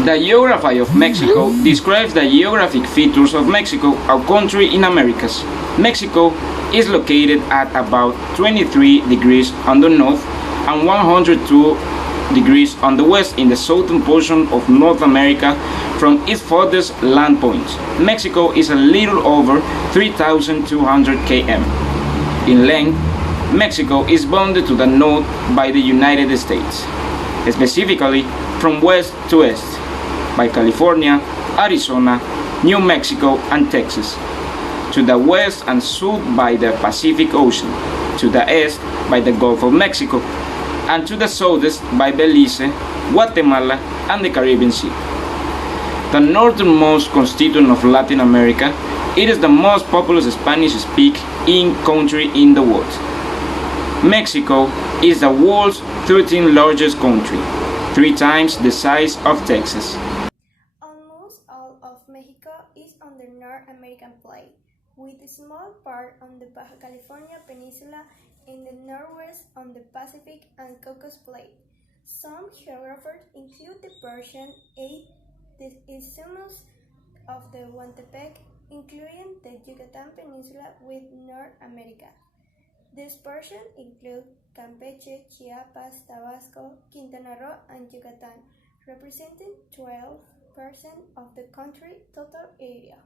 The geography of Mexico describes the geographic features of Mexico, a country in Americas. Mexico is located at about 23 degrees on the north and 102 degrees on the west in the southern portion of North America from its farthest land points. Mexico is a little over 3,200 km. In length, Mexico is bounded to the north by the United States, specifically from west to east by California, Arizona, New Mexico, and Texas, to the west and south by the Pacific Ocean, to the east by the Gulf of Mexico, and to the southeast by Belize, Guatemala, and the Caribbean Sea. The northernmost constituent of Latin America, it is the most populous Spanish-speaking country in the world. Mexico is the world's 13th largest country, 3 times the size of Texas. Almost all of Mexico is on the North American plate, with a small part on the Baja California Peninsula in the northwest on the Pacific and Caucasus Plate. Some geographers include the portion 8 the isthmus of the Huantepec, including the Yucatan Peninsula with North America. This portion includes Campeche, Chiapas, Tabasco, Quintana Roo, and Yucatan, representing 12% of the country's total area.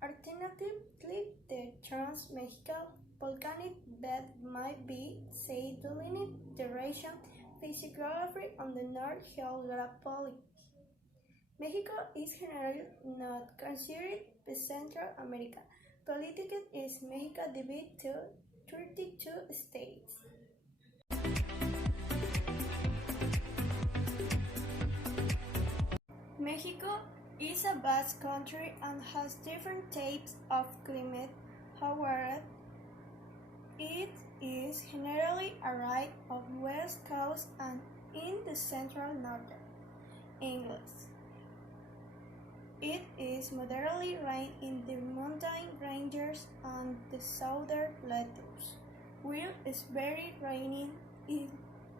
Alternatively, the Trans-Mexico volcanic bed might be said to limit the region physiography on the North Geographic. Mexico is generally not considered Central America. Politically, is Mexico divided to 32 states. Mexico is a vast country and has different types of climate. However, it is generally arid on the west coast and in the central northern Ingles. It is moderately rainy in the mountain ranges and the southern plateaus, where it is very rainy in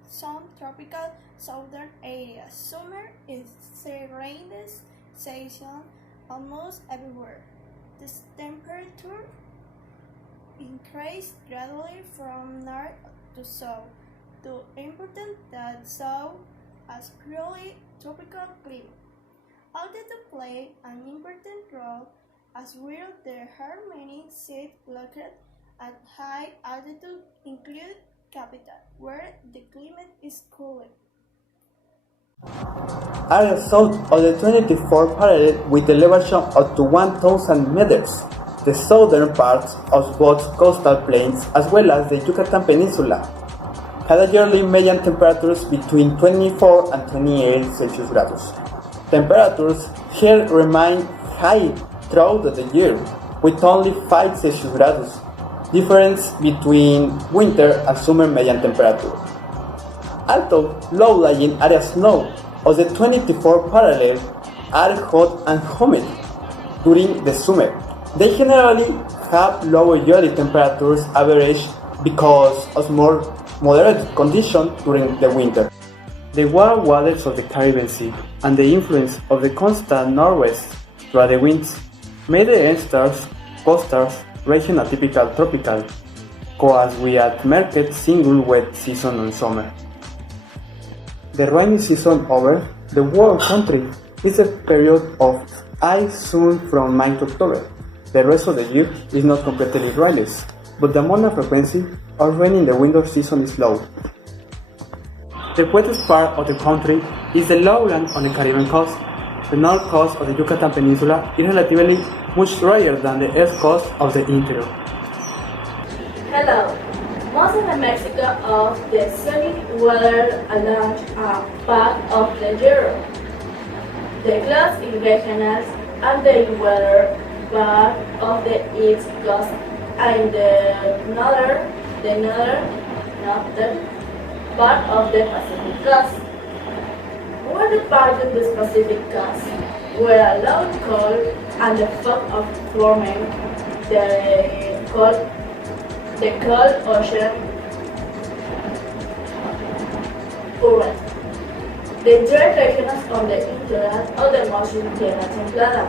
some tropical southern areas. Summer is the rainiest season almost everywhere. The temperature increases gradually from north to south, to important that south has purely tropical climate. Altitude plays an important role as well. There are many cities located at high altitude, including capital, where the climate is cooler. Area south of the 24 parallel with elevation up to 1,000 meters. The southern parts of both coastal plains as well as the Yucatan Peninsula had a yearly median temperatures between 24 and 28 Celsius grados. Temperatures here remain high throughout the year, with only 5 Celsius grados difference between winter and summer median temperature. Although low-lying areas north of the 24 parallel are hot and humid during the summer, they generally have lower yearly temperatures average because of more moderate conditions during the winter. The warm waters of the Caribbean Sea and the influence of the constant northwest trade winds made the eastern coastal region a typical tropical, as we had marked single wet season in summer. The rainy season over the whole country is a period of high sun from May to October. The rest of the year is not completely rainless, but the amount of frequency of rain in the winter season is low. The wettest part of the country is the lowland on the Caribbean coast. The north coast of the Yucatan Peninsula is relatively much drier than the east coast of the interior. Hello. Most of the Mexico of the sunny weather along a part of the year. The clouds in regions and the weather part of the east coast and the northern part of the Pacific coast. Where the part of the Pacific coast were a low cold and the fog of forming the cold ocean current. The tres regiones of the interior of the motion tierra templada.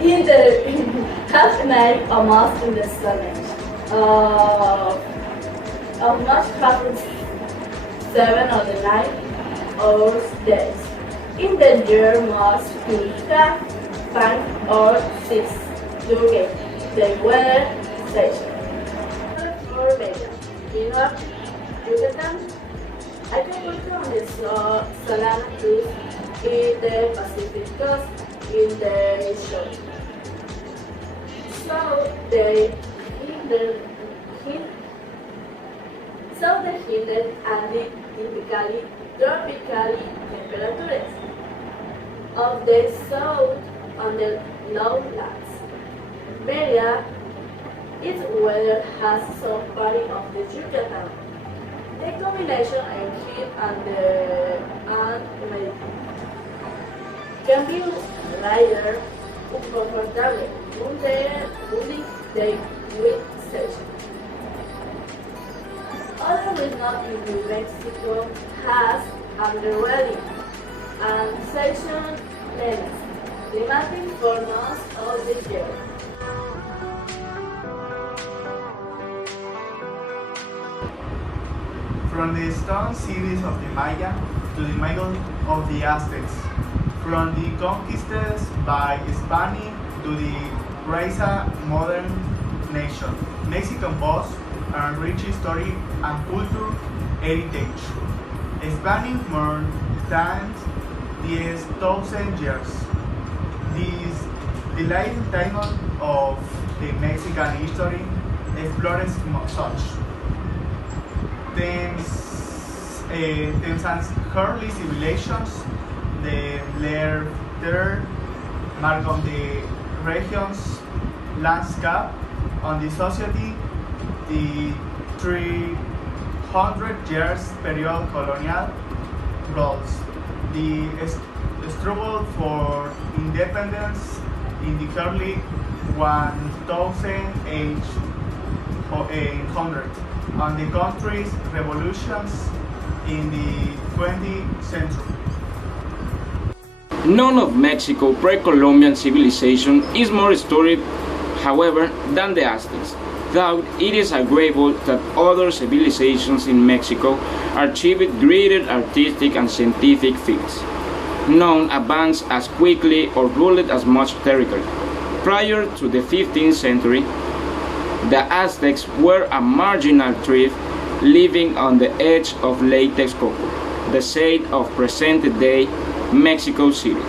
In the half night almost in the summit of much happened 7 of the night or days. In the year must be half 5 or 6 to get the weather station. For Bella, in North Yucatan, I can work on the Solana cruise in the Pacific coast in the shore. So the heated and the typically tropical temperatures of the south on the lowlands. Beria, its weather has some part of the Yucatan. The combination of heat and humidity can be lighter, uncomfortable, during the week session. Other regions in New Mexico has underweather and section lengths, climatic for most of the year. From the stone cities of the Maya to the middle of the Aztecs, from the conquests by Spain to the Raisa modern nation, Mexican boasts a rich history and culture heritage. Spanning more than 10,000 years. This delightful title of the Mexican history explores such themes as early civilizations, the later mark on the region's landscape, on the society, the 300 years period colonial roles, the struggle for independence in the early 1800, and the country's revolutions in the 20th century. None of Mexico's pre-Columbian civilization is more storied, however, than the Aztecs, though it is agreeable that other civilizations in Mexico achieved greater artistic and scientific feats. None advanced as quickly or ruled as much territory. Prior to the 15th century, the Aztecs were a marginal tribe living on the edge of Lake Texcoco, the site of present-day Mexico City.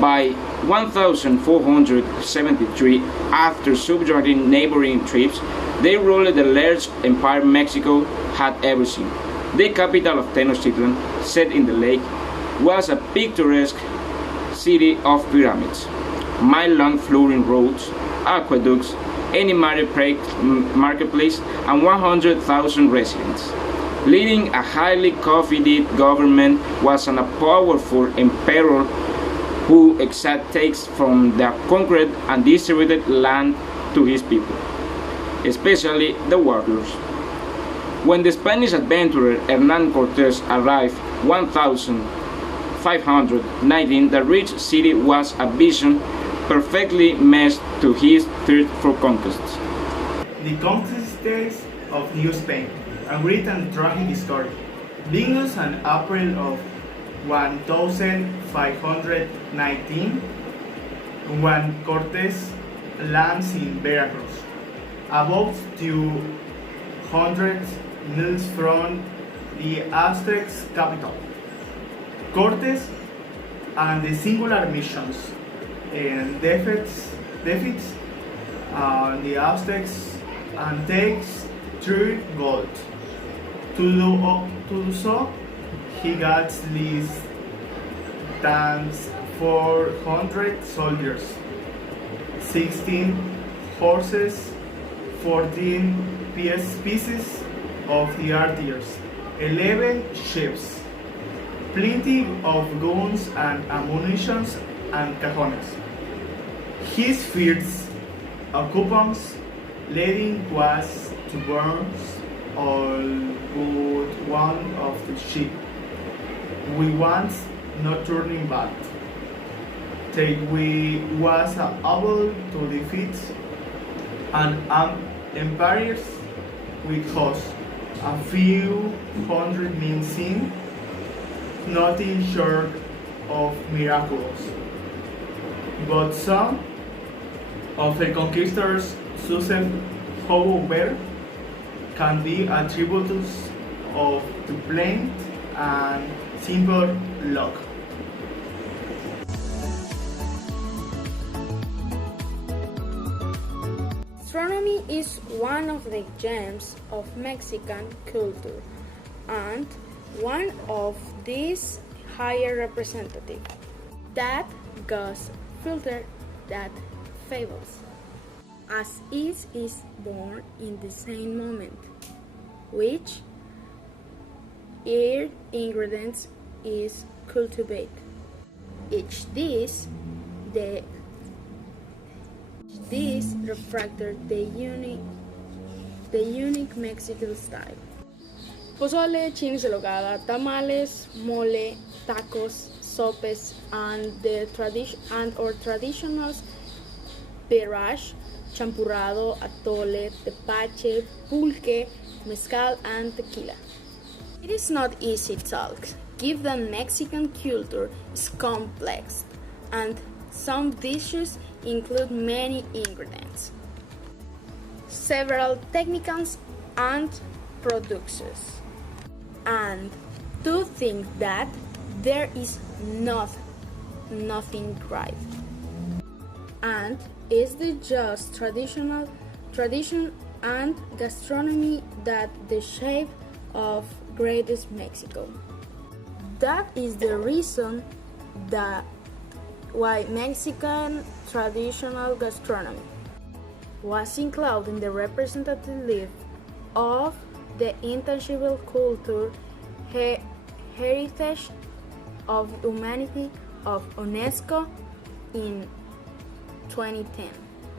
By 1473, after subjugating neighboring tribes, they ruled the largest empire Mexico had ever seen. The capital of Tenochtitlan, set in the lake, was a picturesque city of pyramids, mile-long flooring roads, aqueducts, animated marketplace, and 100,000 residents. Leading a highly coveted government was a powerful emperor who exacted taxes from the conquered and distributed land to his people, especially the warriors. When the Spanish adventurer Hernán Cortés arrived 1519, the rich city was a vision perfectly matched to his thirst for conquests. The conquests of New Spain, a great and tragic story. Beginning in April of 1519, when Cortés lands in Veracruz, about 200 miles from the Aztecs' capital. Cortés and the singular missions and defeats the Aztecs and takes true gold. To do so, he got less than 400 soldiers, 16 horses, 14 pieces of the artillery, 11 ships, plenty of guns and ammunition and cajones. His first occupants leading was to burn all but one of the ships. we want no turning back. That we was able to defeat an empires with us a few hundred men seen, nothing short of miraculous. But some of the conquistadors' success, however, can be attributed of the plain and simple luck. Astronomy is one of the gems of Mexican culture and one of these higher representative that goes filter that fables, as each is born in the same moment, which earth ingredients is cultivated. Each this reflected the unique Mexican style. Pozole, chiles en nogada, tamales, mole, tacos, sopes, and or traditional beverage, champurrado, atole, tepache, pulque, mezcal, and tequila. It is not easy to talk, given Mexican culture is complex, and some dishes include many ingredients, several techniques and products, and to think that there is nothing right, and is the just tradition and gastronomy that the shape of greatest Mexico. That is the reason that why Mexican traditional gastronomy was included in the representative list of the intangible culture heritage of humanity of UNESCO in 2010.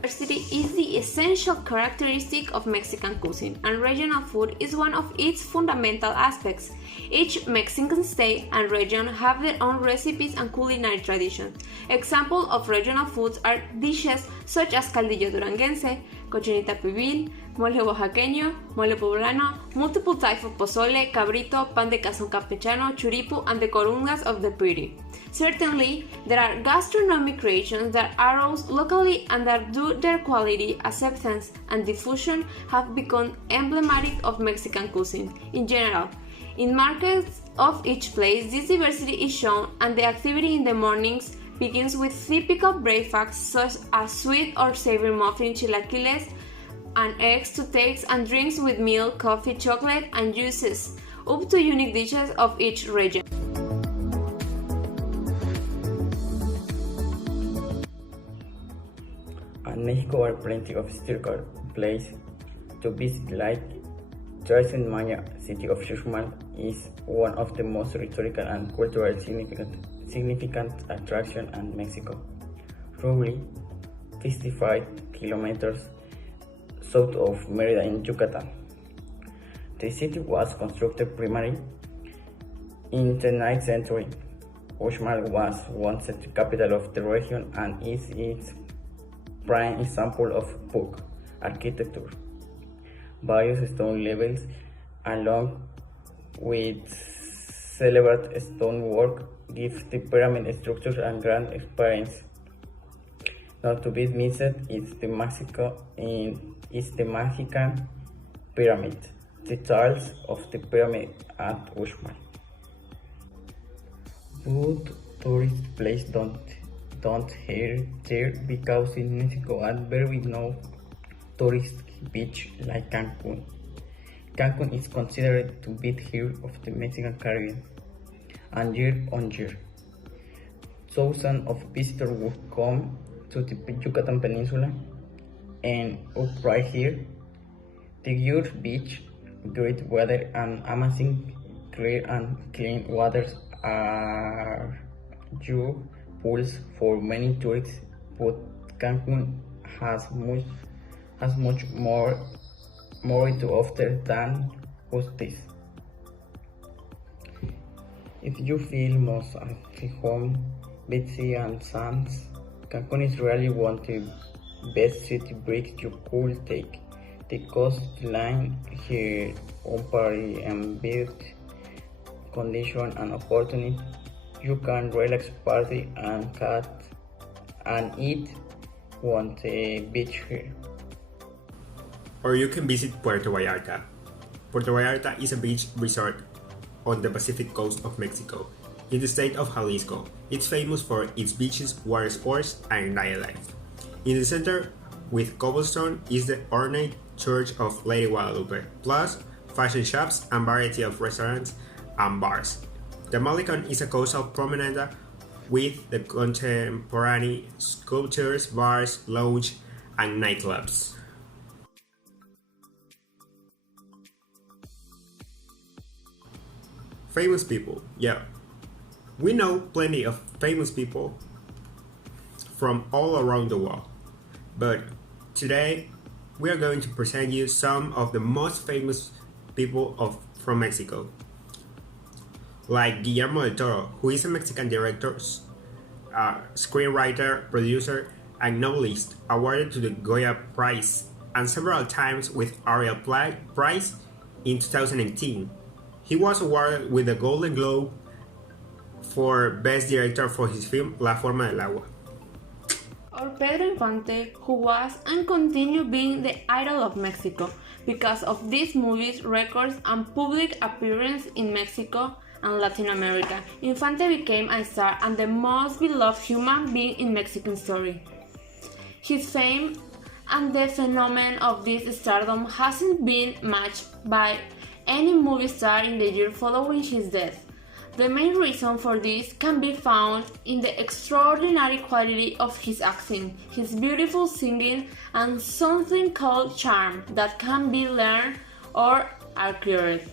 Diversity is the essential characteristic of Mexican cuisine, and regional food is one of its fundamental aspects. Each Mexican state and region have their own recipes and culinary traditions. Examples of regional foods are dishes such as caldillo duranguense, cochinita pibil, mole oaxaqueño, mole poblano, multiple types of pozole, cabrito, pan de cazón campechano, churipo, and the corundas of the pretty. Certainly, there are gastronomic creations that arose locally and that due their quality, acceptance, and diffusion have become emblematic of Mexican cuisine in general. In markets of each place, this diversity is shown, and the activity in the mornings begins with typical breakfasts such as sweet or savory muffin, chilaquiles, and eggs to take, and drinks with milk, coffee, chocolate, and juices, up to unique dishes of each region. In Mexico are plenty of historical places to visit, like Tradition Maya city of Xuxmal is one of the most historical and culturally significant attractions in Mexico. Roughly 55 kilometers south of Mérida in Yucatan. The city was constructed primarily in the 9th century. Xuxmal was once the capital of the region and is its prime example of Puc architecture. Various stone levels, along with celebrated stonework, give the pyramid structure a grand appearance. Not to be missed is the Mexican pyramid, the tiles of the pyramid at Uxmal. But tourist places don't hear there because in Mexico are very no tourist beach like Cancun. Cancun is considered to be the hero of the Mexican Caribbean, and year on year, thousands of visitors will come to the Yucatan Peninsula, and up right here, the huge beach, great weather, and amazing clear and clean waters are due pools for many tourists, but Cancun has much more to offer than just this. If you feel most at home, Betsy and Sam's, Cancun is really one of the best city breaks you could take. The coastline here on party and beach condition and opportunity. You can relax, party and cut and eat on the beach here. Or you can visit Puerto Vallarta. Puerto Vallarta is a beach resort on the Pacific coast of Mexico, in the state of Jalisco. It's famous for its beaches, water sports, and nightlife. In the center, with cobblestone, is the ornate Church of Lady Guadalupe, plus fashion shops and variety of restaurants and bars. The Malecon is a coastal promenade with the contemporary sculptures, bars, lounge, and nightclubs. Famous people, yeah. We know plenty of famous people from all around the world, but today we are going to present you some of the most famous people from Mexico, like Guillermo del Toro, who is a Mexican director, screenwriter, producer, and novelist, awarded to the Goya Prize and several times with Ariel Prize in 2018. He was awarded with the Golden Globe for Best Director for his film La Forma del Agua. Or Pedro Infante, who was and continued being the idol of Mexico because of these movies, records, and public appearance in Mexico and Latin America. Infante became a star and the most beloved human being in Mexican story. His fame and the phenomenon of this stardom hasn't been matched by any movie star in the year following his death. The main reason for this can be found in the extraordinary quality of his acting, his beautiful singing, and something called charm that can be learned or acquired.